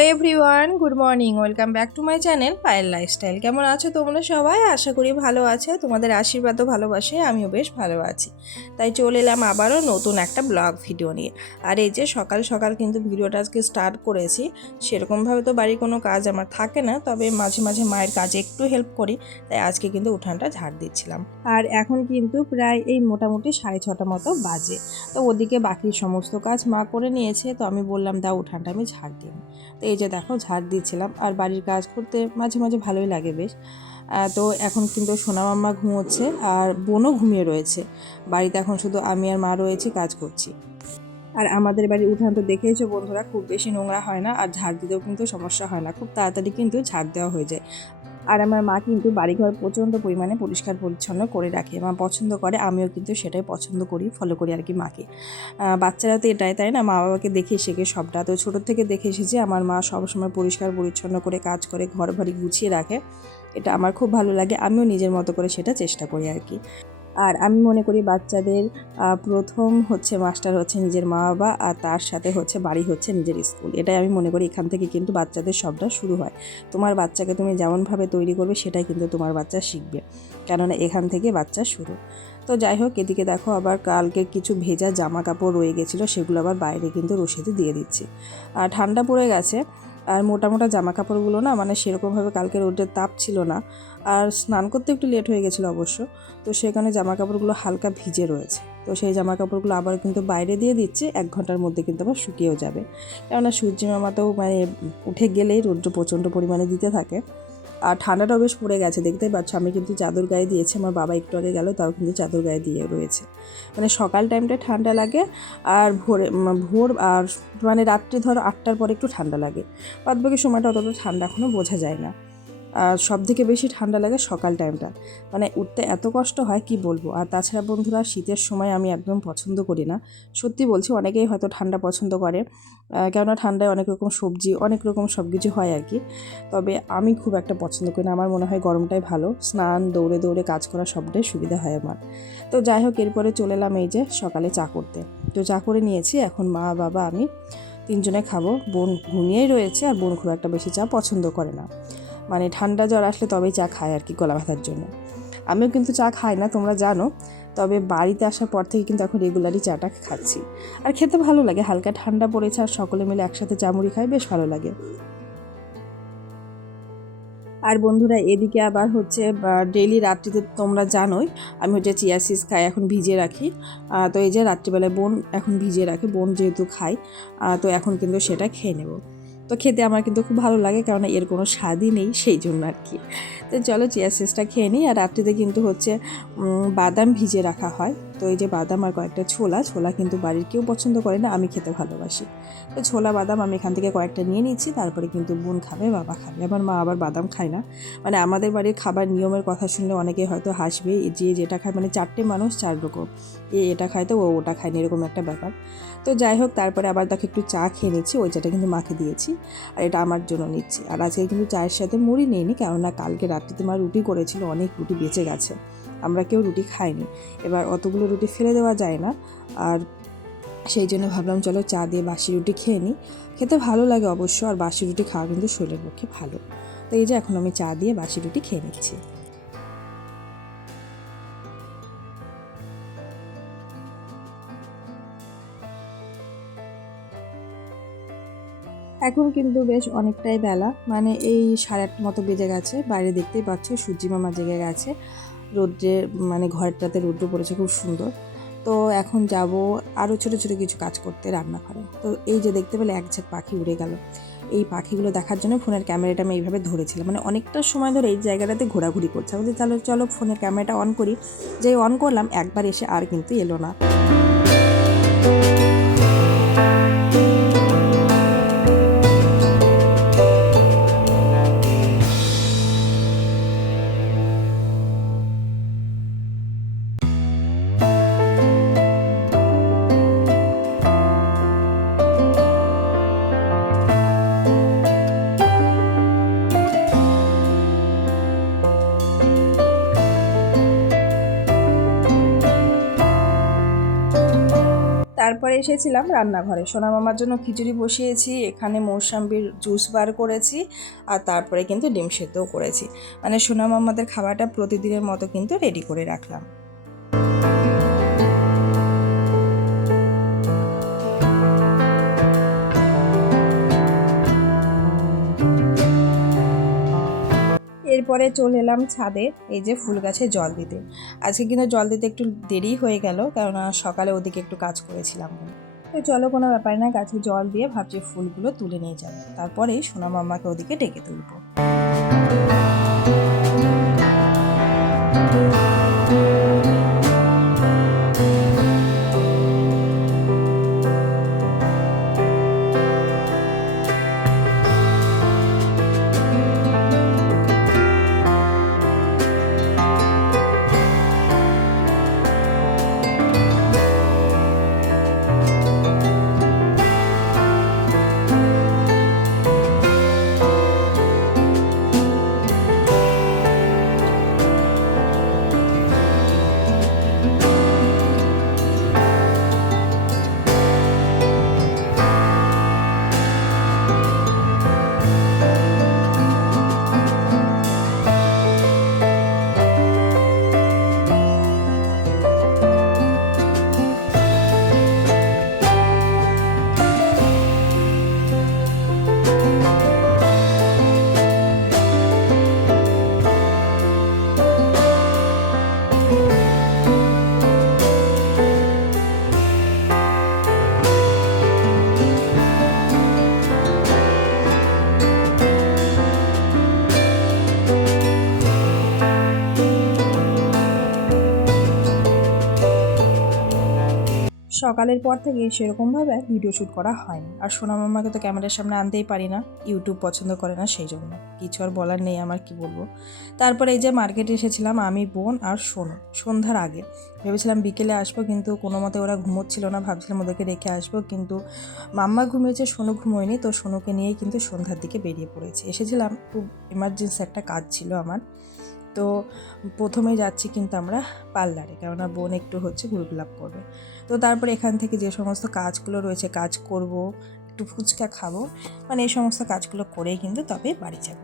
Hello everyone, good morning, welcome back to my channel Payel lifestyle. কেমন আছো তোমরা সবাই? আশা করি ভালো আছে, তোমাদের আশীর্বাদও ভালোবাসে আমিও বেশ ভালো আছি। তাই চলে এলাম আবারও নতুন একটা ব্লগ ভিডিও নিয়ে। আর এই যে সকাল সকাল কিন্তু ভিডিওটা আজকে স্টার্ট করেছি, সেরকমভাবে তো বাড়ির কোনো কাজ আমার থাকে না, তবে মাঝে মাঝে মায়ের কাজে একটু হেল্প করি, তাই আজকে কিন্তু উঠানটা ঝাড় দিচ্ছিলাম। আর এখন কিন্তু প্রায় এই মোটামুটি সাড়ে ছটা মতো বাজে। তো ওদিকে বাকি সমস্ত কাজ মা করে নিয়েছে, তো আমি বললাম দা উঠানটা আমি ঝাড় দিই তো এই যে দেখো, ঝাড় দিয়েছিলাম আর বাড়ির কাজ করতে মাঝে মাঝে ভালোই লাগে বেশ। তো এখন কিন্তু সোনা মাম্মা ঘুমোচ্ছে আর বোনও ঘুমিয়ে রয়েছে। বাড়িতে এখন শুধু আমি আর মা রয়েছে, কাজ করছি। আর আমাদের বাড়ির উঠান তো দেখেইছো বন্ধুরা, খুব বেশি নোংরা হয় না। আর ঝাড় দিতেও কিন্তু সমস্যা হয় না। খুব তাড়াতাড়ি কিন্তু ঝাড় দেওয়া হয়ে যায়। আর আমার মা কিন্তু বাড়িঘর প্রচণ্ড পরিমাণে পরিষ্কার পরিচ্ছন্ন করে রাখে। মা পছন্দ করে, আমিও কিন্তু সেটাই পছন্দ করি ফলো করি আর কি মাকে। বাচ্চারা তো এটাই, তাই না? মা বাবাকে দেখে শেখে সবটা। তো ছোটোর থেকে দেখে এসেছি, আমার মা সবসময় পরিষ্কার পরিচ্ছন্ন করে কাজ করে ঘর বাড়ি গুছিয়ে রাখে। এটা আমার খুব ভালো লাগে, আমিও নিজের মতো করে সেটা চেষ্টা করি আর কি। আর আমি মনে করি বাচ্চাদের প্রথম হচ্ছে মাস্টার হচ্ছে নিজের মা বাবা আর তার সাথে হচ্ছে বাড়ি হচ্ছে নিজের স্কুল। এটাই আমি মনে করি এখান থেকে কিন্তু বাচ্চাদের সবটা শুরু হয়। তোমার বাচ্চাকে তুমি যেমনভাবে তৈরি করবে সেটাই কিন্তু তোমার বাচ্চা শিখবে। কেননা এখান থেকে বাচ্চা শুরু। তো যাই হোক, এদিকে দেখো আবার কালকে কিছু ভেজা জামা কাপড় রয়ে গেছিল, সেগুলো আবার বাইরে কিন্তু রসিদে দিয়ে দিচ্ছি। আর ঠান্ডা পড়ে গেছে। আর মোটা মোটা জামা কাপড়গুলো না মানে সেরকমভাবে কালকে রোদের তাপ ছিল না। আর স্নান করতে একটু লেট হয়ে গেছিল অবশ্য। তো সেখানে জামা কাপড়গুলো হালকা ভিজে রয়েছে। তো সেই জামা কাপড়গুলো আবার কিন্তু বাইরে দিয়ে দিচ্ছে, এক ঘণ্টার মধ্যে কিন্তু আবার শুকিয়েও যাবে। কেননা সূর্যি তো মানে উঠে গেলেই রৌদ্র প্রচণ্ড পরিমাণে দিতে থাকে। আর ঠান্ডাটাও বেশ পড়ে গেছে, দেখতেই পাচ্ছ। আমি কিন্তু চাদর গায়ে দিয়েছি, আমার বাবা একটু আগে গেল, তাও কিন্তু চাদর গায়ে দিয়ে রয়েছে। মানে সকাল টাইমটা ঠান্ডা লাগে আর ভোরে ভোর আর মানে রাত্রে ধরো আটটার পরে একটু ঠান্ডা লাগে। বাদবাকি সময়টা অতটা ঠান্ডা এখনও বোঝা যায় না। সব থেকে বেশি ঠান্ডা লাগে সকাল টাইমটা মানে উঠতে এত কষ্ট হয়, কি বলব? আর তাছাড়া বন্ধুরা, শীতের সময় আমি একদম পছন্দ করি না। সত্যি বলছি, অনেকেই হয়তো ঠান্ডা পছন্দ করে। কেননা ঠান্ডায় অনেক রকম সবজি, অনেক রকম সব কিছু হয় আর কি। তবে আমি খুব একটা পছন্দ করি না। আমার মনে হয় গরমটাই ভালো। স্নান, দৌড়ে দৌড়ে কাজ করা সবটাই সুবিধা হয় আমার। তো যাই হোক, এরপরে চলে এলাম এই যে সকালে চা করতে। তো চা করে নিয়েছি, এখন মা, বাবা, আমি তিনজনে খাব। বোন ঘুমিয়েই রয়েছে আর বোন খুব একটা বেশি চা পছন্দ করে না। মানে ঠান্ডা জ্বর আসলে তবেই চা খায় আর কি গলা ব্যথার জন্য। আমিও কিন্তু চা খাই না, তোমরা জানো। তবে বাড়িতে আসার পর থেকে কিন্তু এখন রেগুলারই চাটা খাচ্ছি। আর খেতে ভালো লাগে, হালকা ঠান্ডা পড়েছে আর সকলে মিলে একসাথে চা মুড়ি খাই বেশ ভালো লাগে। আর বন্ধুরা, এদিকে আবার হচ্ছে ডেইলি রাত্রিতে তোমরা জানোই, আমি হচ্ছে চিয়া সিস খাই, এখন ভিজিয়ে রাখি। তো এই যে রাত্রিবেলায় বোন এখন ভিজিয়ে রাখে, বোন যেহেতু খাই তো এখন কিন্তু সেটা খেয়ে নেব। তো খেতে আমার কিন্তু খুব ভালো লাগে কারণ এর কোনো স্বাদই নেই, সেই জন্য আর কি। তো চলো চিয়া সিসটা খেয়ে নিই, আর রাত্রিতে কিন্তু হচ্ছে বাদাম ভিজে রাখা হয়। তো এই যে বাদাম আর কয়েকটা ছোলা ছোলা কিন্তু বাড়ির কেউ পছন্দ করে না, আমি খেতে ভালোবাসি। তো ছোলা, বাদাম আমি এখান থেকে কয়েকটা নিয়ে নিচ্ছি, তারপরে কিন্তু বোন খাবে, বাবা খাবে। আমার মা আবার বাদাম খায় না। মানে আমাদের বাড়ির খাবার নিয়মের কথা শুনলে অনেকে হয়তো হাসবে যে যেটা খায় মানে চারটে মানুষ, চার রকম। এ এটা খায় তো, ও ওটা খায় না, এরকম একটা ব্যাপার। তো যাই হোক, তারপরে আবার তাকে একটু চা খেয়ে নিচ্ছি, ওই চাটা কিন্তু মাকে দিয়েছি, আর এটা আমার জন্য নিচ্ছি। আর আজকে কিন্তু চায়ের সাথে মুড়ি নিইনি, কেননা কালকে রাত্রিতে মা রুটি করেছিল, অনেক রুটি বেঁচে গেছে। আমরা কেউ রুটি খাইনি। এবার অতগুলো রুটি ফেলে দেওয়া যায় না। আর সেই জন্য ভাবলাম, চলো চা দিয়ে বাসি রুটি খেয়ে নিই। খেতে ভালো লাগে অবশ্য, আর বাসি রুটি খাওয়া কিন্তু শরীরের পক্ষে ভালো। তো এই যে এখন আমি চা দিয়ে বাসি রুটি খেয়ে নিচ্ছি। এখন কিন্তু বেশ অনেকটাই বেলা। মানে এই সাড়ে আটটা মতো বেজে গেছে। বাইরে দেখতেই পাচ্ছ, সূর্যি মামা জেগে গেছে। রোদ্রে মানে ঘরটাতে রৌদ্র পড়েছে, খুব সুন্দর। তো এখন যাব আরও ছোটো ছোটো কিছু কাজ করতে রান্নাঘরে। তো এই যে দেখতে পেলে এক ঝাঁক পাখি উড়ে গেল। এই পাখিগুলো দেখার জন্য ফোনের ক্যামেরাটা আমি এইভাবে ধরেছিলাম। মানে অনেকটা সময় ধরে এই জায়গাটাতে ঘোরাঘুরি করছে। আমাদের তাহলে চলো ফোনের ক্যামেরাটা অন করি। যেই অন করলাম, একবার এসে আর কিন্তু এলো না। এসেছিলাম রান্নাঘরে। সোনা মামার জন্য খিচুড়ি বসিয়েছি, এখানে মৌসাম্বির জুস বার করেছি, আর তারপরে কিন্তু ডিম সেদ্ধও করেছি। মানে সোনা মামাদের খাবারটা প্রতিদিনের মতো কিন্তু রেডি করে রাখলাম। এরপরে চলে এলাম ছাদে, এই যে ফুল গাছে জল দিতে। আজকে কিন্তু জল দিতে একটু দেরি হয়ে গেল, কেননা সকালে ওদিকে একটু কাজ করেছিলাম। তো চলো কোনো ব্যাপার না, গাছে জল দিয়ে ভাবছি ফুলগুলো তুলে নিয়ে যাব তারপরে সোনা মাম্মাকে ওদিকে ডেকে তুলবো। সকালের পর থেকে সেরকমভাবে ভিডিও শ্যুট করা হয়নি। আর সোনা মামাকে তো ক্যামেরার সামনে আনতেই পারি না ইউটিউব পছন্দ করে না সেই জন্য কিছু আর বলার নেই আমার, কি বলব? তারপরে এই যে মার্কেটে এসেছিলাম আমি, বোন আর সোনু, সন্ধ্যার আগে। ভেবেছিলাম বিকেলে আসব, কিন্তু কোনো মতে ওরা ঘুমোচ্ছিল না, ভাবছিলাম ওদেরকে রেখে আসব, কিন্তু মাম্মা ঘুমিয়েছে, সোনু ঘুমোয়নি, তো সোনুকে নিয়েই কিন্তু সন্ধ্যার দিকে বেরিয়ে পড়েছে। এসেছিলাম, খুব এমার্জেন্সি একটা কাজ ছিল আমার। তো প্রথমে যাচ্ছি কিন্তু আমরা পার্লারে, কেননা বোন একটু হচ্ছে গ্রুপ লাভ করবে। তো তারপর এখান থেকে যে সমস্ত কাজগুলো রয়েছে, কাজ করব, একটু ফুচকা খাব মানে এই সমস্ত কাজগুলো করেই কিন্তু তবে বাড়ি যাব।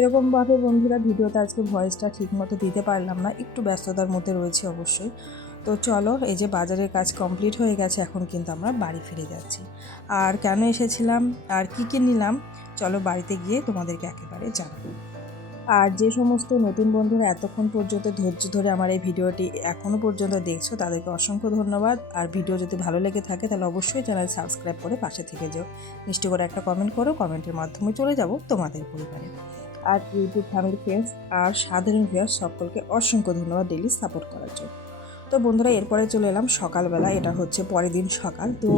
সেরকমভাবে বন্ধুরা ভিডিওতে আজকে ভয়েসটা ঠিকমতো দিতে পারলাম না, একটু ব্যস্ততার মধ্যে রয়েছে অবশ্যই। তো চলো, এই যে বাজারের কাজ কমপ্লিট হয়ে গেছে, এখন কিন্তু আমরা বাড়ি ফিরে যাচ্ছি। আর কেন এসেছিলাম, আর কী কী নিলাম, চলো বাড়িতে গিয়ে তোমাদেরকে একেবারে জানাব আর যে সমস্ত নতুন বন্ধুরা এতক্ষণ পর্যন্ত ধৈর্য ধরে আমার এই ভিডিওটি এখনও পর্যন্ত দেখছ, তাদেরকে অসংখ্য ধন্যবাদ। আর ভিডিও যদি ভালো লেগে থাকে, তাহলে অবশ্যই চ্যানেল সাবস্ক্রাইব করে পাশে থেকে যাও। মিষ্টি করে একটা কমেন্ট করো কমেন্টের মাধ্যমে চলে যাব তোমাদের পরিবারে। আর ইউটিউব ফ্যামিলি ফ্রেন্ডস আর সাধারণ ভিউয়ার সকলকে অসংখ্য ধন্যবাদ ডেলি সাপোর্ট করার জন্য। তো বন্ধুরা এরপরে চলে এলাম সকালবেলা এটা হচ্ছে পরের দিন সকাল। তো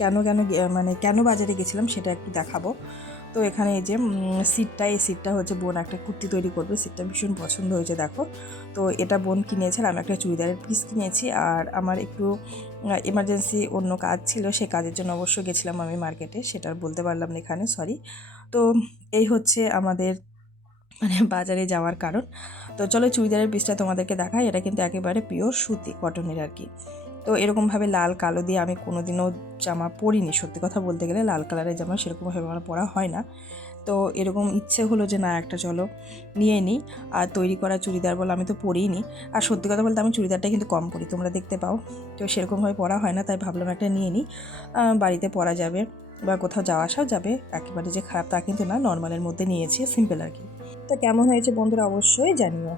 কেন কেন মানে কেন বাজারে গেছিলাম সেটা একটু দেখাবো। তো এখানে এই যে সিটটা এই সিটটা হচ্ছে বোন একটা কুর্তি তৈরি করবে সিটটা ভীষণ পছন্দ হয়েছে দেখো। তো এটা বোন কিনেছে আমি একটা চুড়িদারের পিস কিনেছি আর আমার একটু এমার্জেন্সি অন্য কাজ ছিল সে কাজের জন্য অবশ্যই গেছিলাম আমি মার্কেটে সেটা বলতে পারলাম না এখানে সরি তো এই হচ্ছে আমাদের মানে বাজারে যাওয়ার কারণ। তো চলো চুড়িদারের পিসটা তোমাদেরকে দেখাই। এটা কিন্তু একেবারে পিওর সুতি কটনের আর কি। তো এরকমভাবে লাল, কালো দিয়ে আমি কোনোদিনও জামা পরিনি। সত্যি কথা বলতে গেলে লাল কালারের জামা সেরকমভাবে আমার পরা হয় না। তো এরকম ইচ্ছে হলো যে না, একটা চলো নিয়ে নিই। আর তৈরি করা চুড়িদার বলে আমি তো পরিই নি আর সত্যি কথা বলতে আমি চুড়িদারটা কিন্তু কম পরি, তোমরা দেখতে পাও। তো সেরকমভাবে পরা হয় না, তাই ভাবলাম একটা নিয়ে নিই। বাড়িতে পরা যাবে। বা কোথাও যাওয়া আসাও যাবে, একেবারে যে খারাপ তা কিন্তু না নর্মালের মধ্যে নিয়েছি সিম্পল আর কি। তো কেমন হয়েছে বন্ধুরা অবশ্যই জানিও।